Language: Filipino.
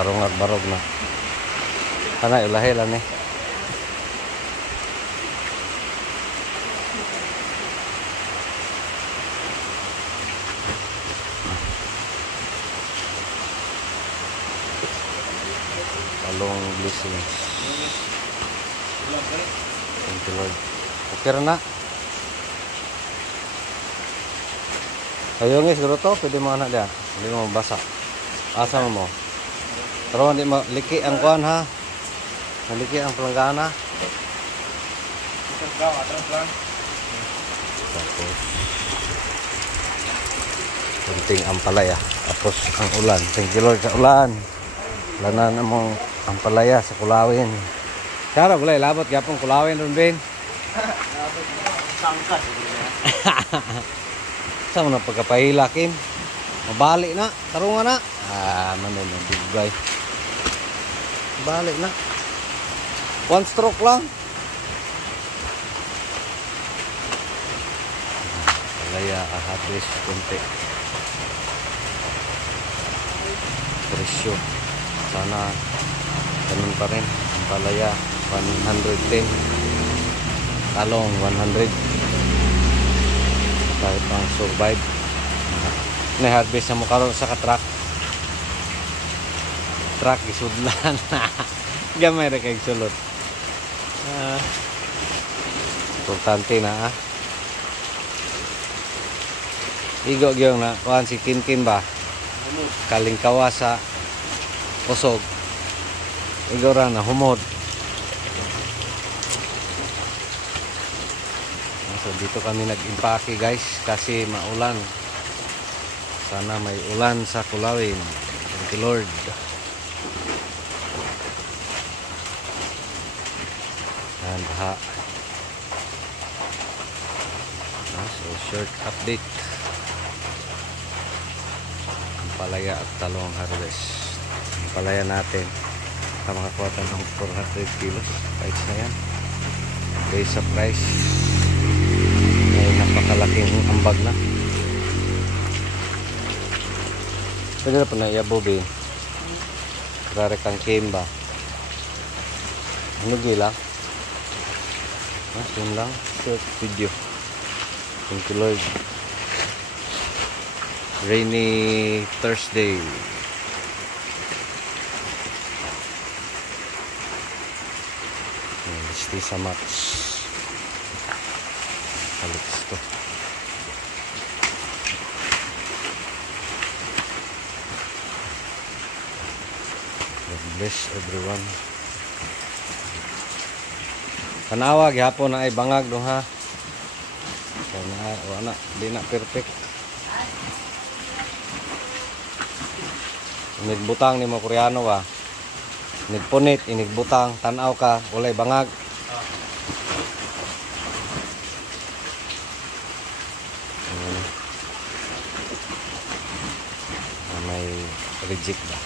karungag barog na. Kana ulahi lang eh. Talong blessings. Thank you Lord. Okay na. Ayun siguro to, pwede mo anak dia. Hindi mo basa. Asa mo? Pero hindi mo liki ang kuan ha. Naliki ang palanggana. Tapos kunting ampalaya. Tapos ang ulan. Thank you Lord sa ulan. Lanan among ampalaya sa kulawin. Kara gulay labot gyapon kulawin ron Ben. Labot sangkas. Sa mo na pagkapahilakin. Mabalik na, tarungan na. Manon ng bigay. Balik na. One stroke lang. Palaya, ahadis, kunti. Presyo. Sana ganun pa rin. Ang palaya, 110. Talong, 100. Kahit pang survive. Na-harvest na mo karon sa katrak. Truck isudlan. Gamay ra kay sulod. Importante na Igo gyung na kuan si Kinkin ba? Kalingkawa sa kusog. Igo ra na humod. So dito kami nag-impake guys kasi maulan. Sana may ulan sa Kulawin. Thank you Lord. And so short update. Ang palaya at talong harvest. Ang palaya natin makakuha ng 400 kilos. Price na yan. Based sa price. Napakalaking ambag na. Pwede na po na iabobi. Karare kang kimba. Ano gila? Yun lang. Short video. Thank you Lord. Rainy Thursday. Stay sa match. Alex to. God bless everyone. Tanawa gihapon na ay bangag do ha. Kana wala di na perfect. Inigbutang ni mo Koreano ba? Inigpunit, inigbutang, tanaw ka, walay bangag. May reject ba?